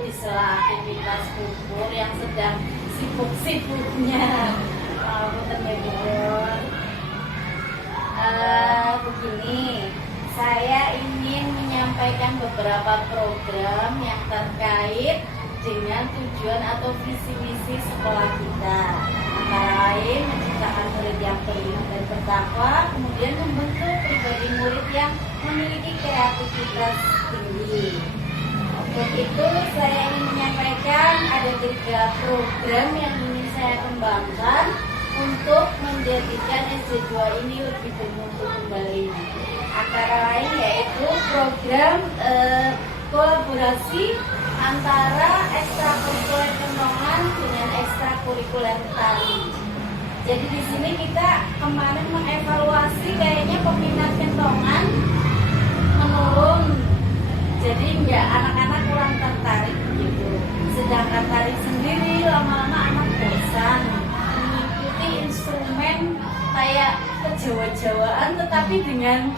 di sela aktivitas kubur yang sedang sibuk-sibuknya. Begini, saya ingin menyampaikan beberapa program yang terkait dengan tujuan atau visi-misi sekolah kita. Antara lain menciptakan murid yang beriman dan bertakwa, kemudian membentuk pribadi murid yang memiliki kreativitas tinggi. Untuk itu saya ingin menyampaikan ada 3 program yang ingin saya kembangkan untuk menjadikan SD2 ini lebih bermutu kembali. Antara lain yaitu program kolaborasi antara ekstrakurikuler kentongan dengan ekstrakurikuler tari. Jadi di sini kita kemarin mengevaluasi kayaknya peminat kentongan menurun. Jadi enggak, anak-anak kurang tertarik begitu. Sedangkan tari sendiri lama-lama anak bosan mengikuti instrumen kayak kejawa-jawaan, tetapi dengan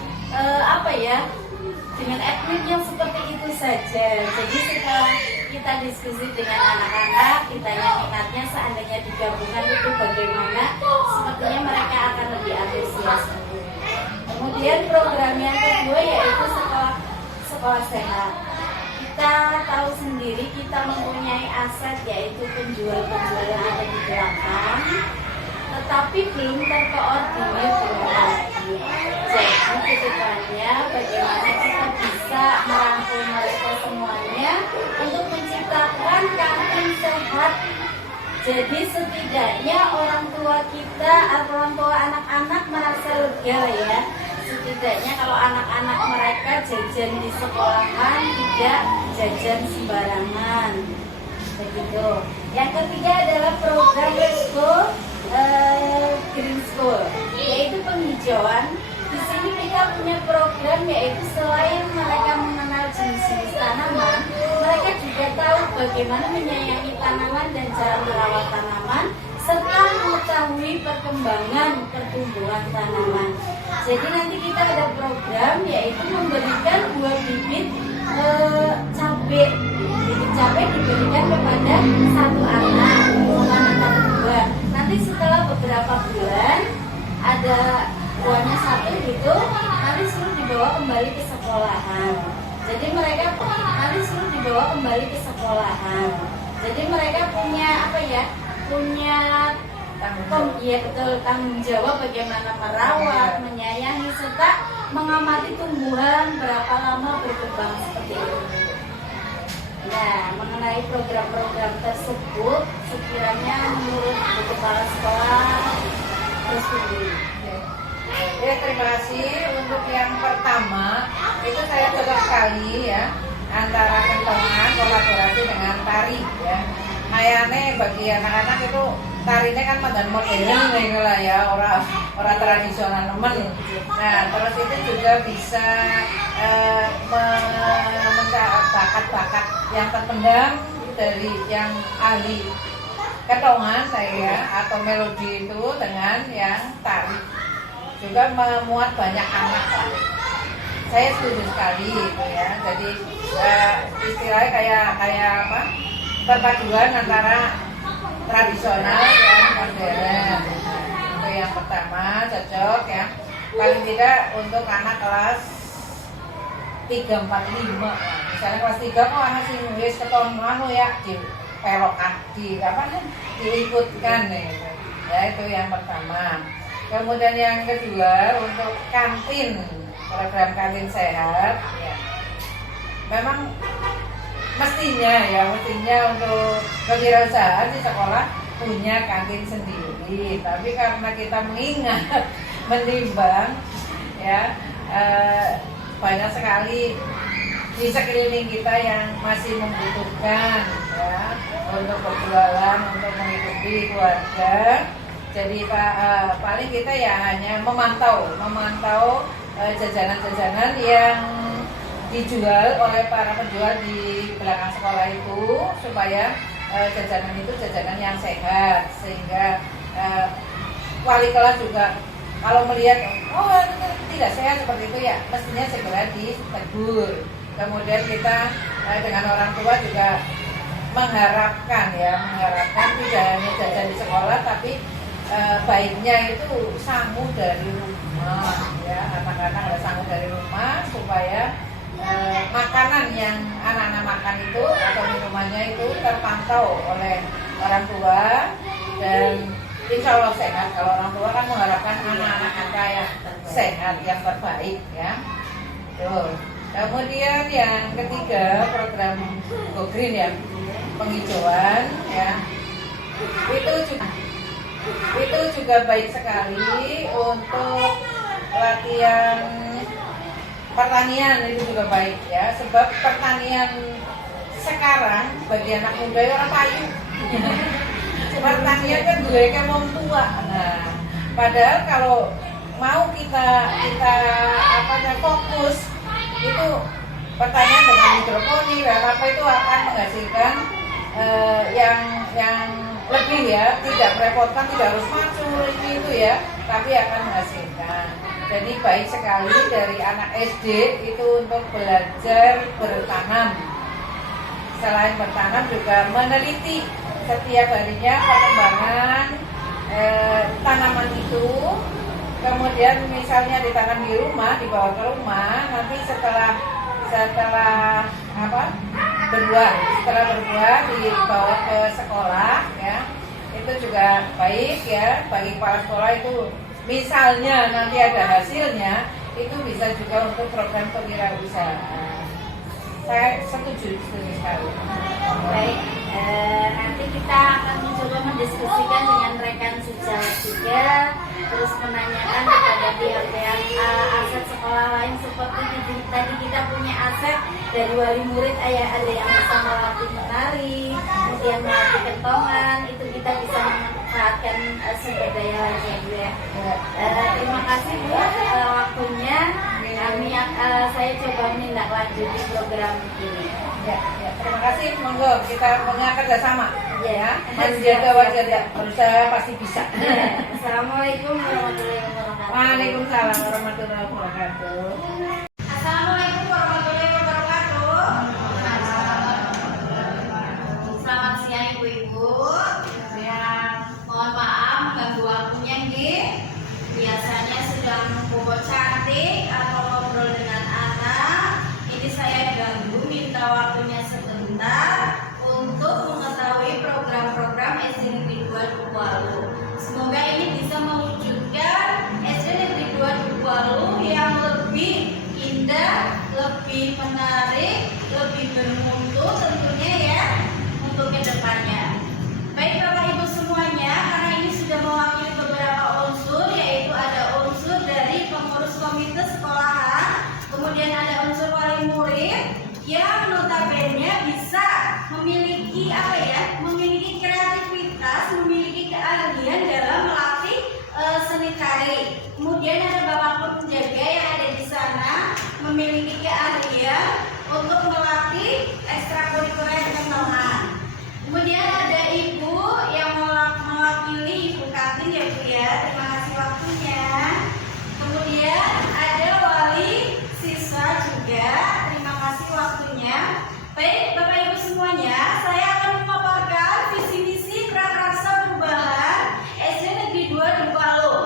dengan etnik yang seperti itu saja. Jadi setelah kita diskusi dengan anak-anak, kita yang minatnya seandainya digabungkan itu bagaimana, sepertinya mereka akan lebih antusias. Kemudian program yang kedua yaitu sekolah sehat. Kita tahu sendiri kita mempunyai aset yaitu penjual-penjual yang ada di belakang, tetapi belum terkoordinir dengan baik. Jadi kedepannya bagaimana kita bisa merangkul mereka semuanya untuk menciptakan kantin sehat. Jadi setidaknya orang tua kita atau orang tua anak-anak merasa lega ya. Setidaknya kalau anak-anak mereka jajan di sekolahan tidak jajan sembarangan. Begitu. Yang ketiga adalah program Green School, yaitu penghijauan. Di sini kita punya program yaitu selain mereka mengenal jenis-jenis tanaman, mereka juga tahu bagaimana menyayangi tanaman dan cara merawat tanaman, serta mengetahui perkembangan pertumbuhan tanaman. Jadi nanti kita ada program yaitu memberikan 2 bibit cabai. Bibit cabai diberikan kepada 1 anak, bukan anak 2. Nanti setelah beberapa bulan ada buahnya 1 gitu, nanti suruh dibawa kembali ke sekolahan. Jadi mereka nanti suruh dibawa kembali ke sekolahan. Jadi mereka punya punya tanggung jawab bagaimana merawat, menyayangi serta mengamati tumbuhan berapa lama berkembang seperti itu. Nah, mengenai program-program tersebut sekiranya menurut kepala sekolah terus ya, terima kasih. Untuk yang pertama itu saya cocok sekali ya antara kentongan kolaborasi dengan tari ya. Kayaknya bagi anak-anak itu tarinya kan modern lah ya, orang tradisional temen. Nah terus itu juga bisa mencari bakat-bakat yang terpendam dari yang ahli kentongan saya atau melodi itu dengan yang tari, juga memuat banyak anak. Saya setuju sekali itu ya. Jadi istilahnya kayak apa? Perpaduan antara tradisional dan modern. Itu yang pertama, cocok ya. Paling tidak untuk anak kelas 3, 4, 5. Misalnya kelas 3 kok anak sing wis keton ya di pelokan diikutkan gitu. Ya itu yang pertama. Kemudian yang kedua untuk kantin, program kantin sehat ya. Memang mestinya untuk kewirausahaan di sekolah punya kantin sendiri, tapi karena kita mengingat menimbang ya banyak sekali di sekeliling kita yang masih membutuhkan ya untuk berjualan, untuk menghidupi keluarga. Jadi paling kita ya hanya memantau jajanan-jajanan yang dijual oleh para penjual di belakang sekolah itu, supaya jajanan itu jajanan yang sehat, sehingga wali kelas juga kalau melihat tidak sehat seperti itu ya mestinya segera ditegur. Kemudian kita dengan orang tua juga mengharapkan tidak hanya jajan di sekolah, tapi baiknya itu sangu dari rumah ya, anak-anak ada sangu dari rumah supaya makanan yang anak-anak makan itu atau minumannya itu terpantau oleh orang tua dan insya Allah sehat. Kalau orang tua kan mengharapkan anak-anak kita yang sehat, yang terbaik ya. Tuh. Kemudian yang ketiga program Go Green ya, penghijauan ya. Itu juga baik sekali untuk latihan pertanian, itu juga baik ya, sebab pertanian sekarang bagi anak muda ya orang payu. Pertanian kan gue kayak mau tua. Nah, padahal kalau mau kita fokus itu pertanian dengan hidroponik dan apa itu akan menghasilkan yang lebih ya, tidak merepotkan, tidak harus macul itu ya, tapi akan menghasilkan. Jadi baik sekali dari anak SD itu untuk belajar bertanam. Selain bertanam juga meneliti setiap harinya perkembangan tanaman itu. Kemudian misalnya ditanam di rumah, dibawa ke rumah, nanti setelah berbuah dibawa ke sekolah ya. Itu juga baik ya bagi kepala sekolah itu. Misalnya nanti ada hasilnya, itu bisa juga untuk program kewirausahaan. Saya setuju sekali. Baik, nanti kita akan mencoba mendiskusikan dengan rekan sejawat juga, terus menanyakan kepada pihak-pihak aset sekolah lain seperti tadi kita punya aset dari wali murid, ada yang bisa melatih menari, kemudian melatih kentongan, itu kita bisa memanfaatkan sumber daya lainnya Bu ya. Terima kasih Bu waktunya. Saya coba menindaklanjuti program ini. Ya, terima kasih. Monggo kita kerjasama Ya, menjaga wajah berusaha pasti bisa. Assalamualaikum warahmatullahi wabarakatuh. Waalaikumsalam warahmatullahi wabarakatuh. Assalamualaikum warahmatullahi wabarakatuh. Selamat siang Ibu-ibu. Mohon maaf mengganggu waktunya nggih. Biasanya sedang bobo cantik atau ngobrol dengan anak. Ini saya ganggu, minta waktunya sebentar untuk mengetahui program-program SD Negeri 2 Dukuhalu. Semoga ini bisa mewujudkan SD Negeri 2 Dukuhalu yang lebih indah, lebih menarik, lebih bermutu tentunya ya untuk kedepannya. Baik Bapak Ibu semuanya, karena ini sudah mewakili beberapa unsur, yaitu ada unsur dari pengurus komite sekolahan, kemudian ada unsur wali murid yang notabene bisa memiliki memiliki kreativitas, memiliki keahlian dalam melatih seni tari. Kemudian ada Bapak penjaga yang ada di sana memiliki keahlian untuk melatih ekstrakurikuler kentongan. Kemudian ada Ibu yang mewakili Ibu Katin ya Bu ya. Terima kasih waktunya. Kemudian ada wali siswa juga. Terima kasih waktunya. Baik Bapak Ibu semuanya, saya akan memaparkan visi misi prakarsa perubahan SD Negeri 2 Dukuhalu.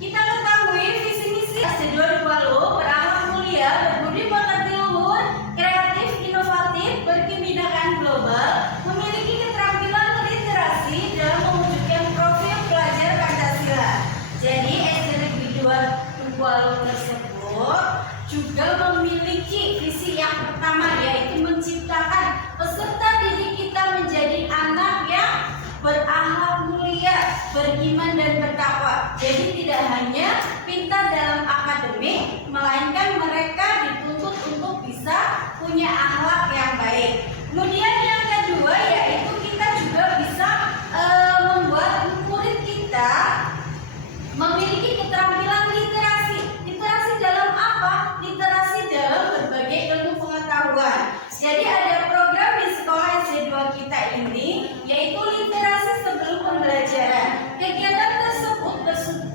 Kita ketahui visi misi SD 2 Dukuhalu berakhlak mulia, berbudi pekerti luhur, kreatif, inovatif, berkebinekaan global, memiliki keterampilan literasi dalam mewujudkan profil pelajar Pancasila. Jadi SD Negeri 2 Dukuhalu tersebut juga memiliki visi yang pertama, yaitu menciptakan peserta didik kita menjadi anak yang berakhlak mulia, beriman dan bertakwa. Jadi tidak hanya pintar dalam akademik, melainkan mereka dituntut untuk bisa punya akhlak yang baik. Kemudian yang kedua yaitu kita juga bisa membuat murid kita memiliki keterampilan literasi. Literasi dalam apa? Literasi dalam berbagai ilmu pengetahuan. Jadi ada program di sekolah SD 2 kita ini, yaitu literasi sebelum pembelajaran. Kegiatan tersebut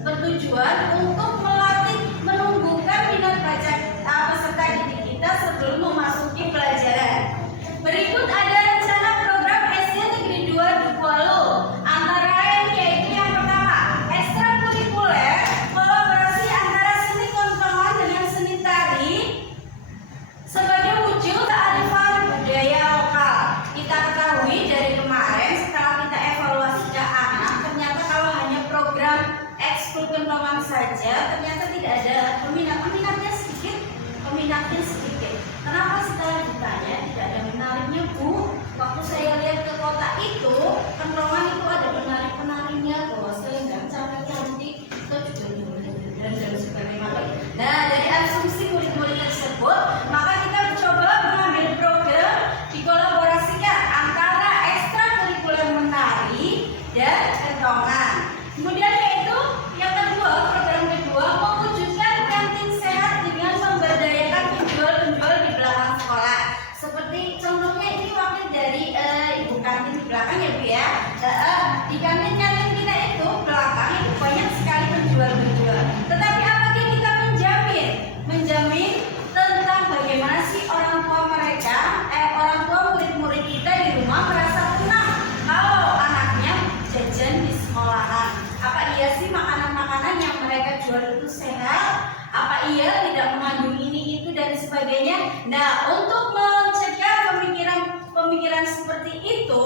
bertujuan untuk melatih, menumbuhkan minat baca peserta didik kita sebelum memasuki pelajaran. Berikut ada rencana program kentongan itu ada penari-penarinya, bawa selendang cantik-cantik, itu juga dan sebagainya. Nah, dari asumsi murid-murid tersebut, maka kita mencoba mengambil program dikolaborasikan antara ekstrakurikuler menari dan kentongan. Kemudian yaitu yang kedua, program kedua mewujudkan kantin sehat dengan memberdayakan penjual-penjual di belakang sekolah. Seperti contohnya ini wakil dari ibu kantin di belakang ya Bu ya. Di kantin-kantin kita itu belakang itu banyak sekali penjual-penjual. Tetapi apakah kita menjamin tentang bagaimana sih orang tua mereka, orang tua murid-murid kita di rumah merasa tenang kalau anaknya jajan di sekolahan. Apa iya sih makanan-makanan yang mereka jual itu sehat? Apa iya tidak mengandung ini itu dan sebagainya? Nah, untuk mencegah pemikiran seperti itu,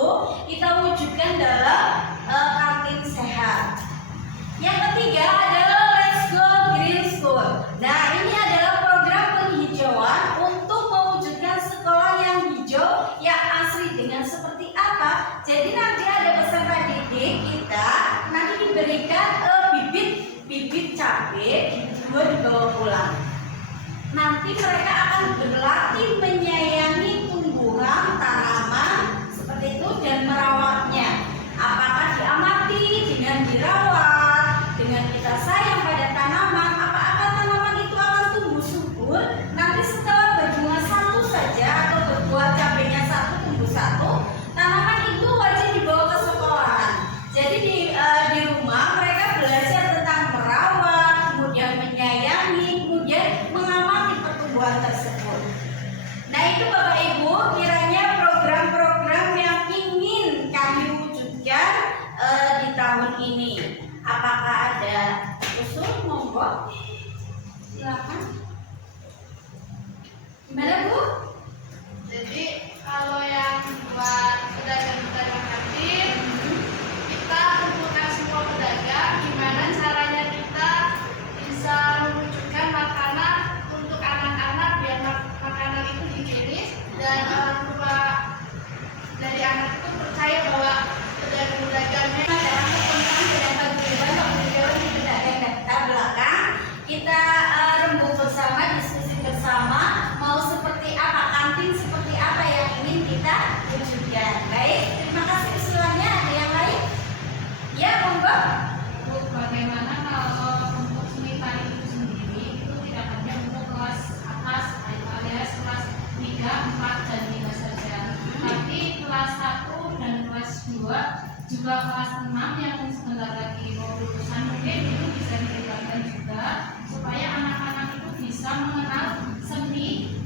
kita wujudkan dalam kantin sehat. Yang ketiga adalah Let's Go Green School. Nah, ini adalah program penghijauan untuk mewujudkan sekolah yang hijau, yang asri dengan seperti apa? Jadi nanti ada peserta didik kita nanti diberikan bibit cabai dibawa pulang. Nanti mereka akan berlatih menyayangi tumbuhan, tanaman seperti itu dan merawatnya. Apakah diamati dengan dirawat, dengan kita sayang pada tanaman, apakah tanaman itu akan tumbuh subur? Nanti setelah berbunga satu saja atau berbuah cabainya satu tumbuh satu, tanaman itu wajib dibawa ke sekolahan. Jadi di rumah mereka belajar tentang merawat, kemudian menyayangi, kemudian mengamati pertumbuhan tersebut. Nah itu Bapak Ibu kiranya program-program yang ingin kami wujudkan di tahun ini. Apakah ada usul? Monggo, silakan. Gimana Bu? Jadi kalau yang buat pedagang-pedagang kantin, kita kumpulkan semua pedagang gimana caranya kita bisa mewujudkan makanan untuk anak-anak biar makanan itu higienis dan orang tua dari anak itu percaya bahwa pedagang-pedagangnya Dalam kepentingan dan paguyuban paguyuban di pedagang daftar belakang kita rembuk bersama, diskusi bersama mau seperti apa, kantin seperti apa yang ingin kita wujudkan. Baik, terima kasih usulannya. Ada yang lain? Ya, monggo. untuk bagaimana kalau untuk seni tari itu sendiri itu tidak hanya untuk kelas atas alias kelas 3, 4 dan 5 saja, tapi kelas 1 dan kelas 2 juga kelas 6 yang sebentar lagi mau lulusan mungkin itu bisa dilibatkan juga supaya anak-anak itu bisa mengenal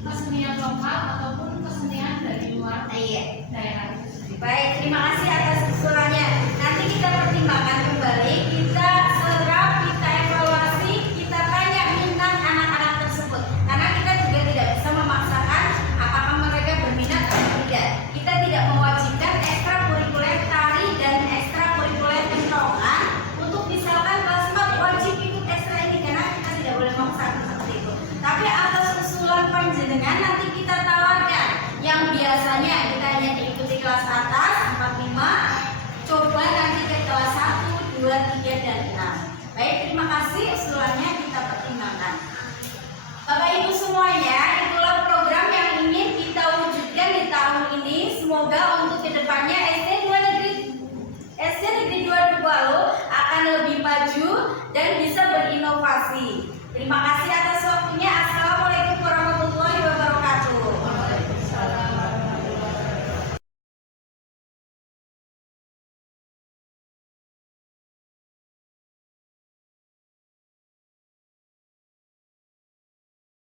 kesenian lokal ataupun kesenian dari luar daerah itu sendiri. Baik, terima kasih atas usulannya. Nanti kita pertimbangkan kembali, kita serap, kita evaluasi, kita tanya minat anak-anak tersebut. Karena kita juga tidak bisa memaksakan apakah mereka berminat atau tidak. Kita tidak mewajibkan ekstrakurikuler tari dan ekstrakurikuler kentongan untuk misalkan kelas 4 wajib ikut ekstra ini karena kita tidak boleh memaksakan seperti itu. Tapi atas usulan panjenengan nanti kita tawarkan yang biasanya kita hanya diikuti kelas atas 4, 5, coba nanti ke kelas 1, 2, 3 dan 6. Baik, terima kasih usulannya kita pertimbangkan. Bapak Ibu semuanya, itu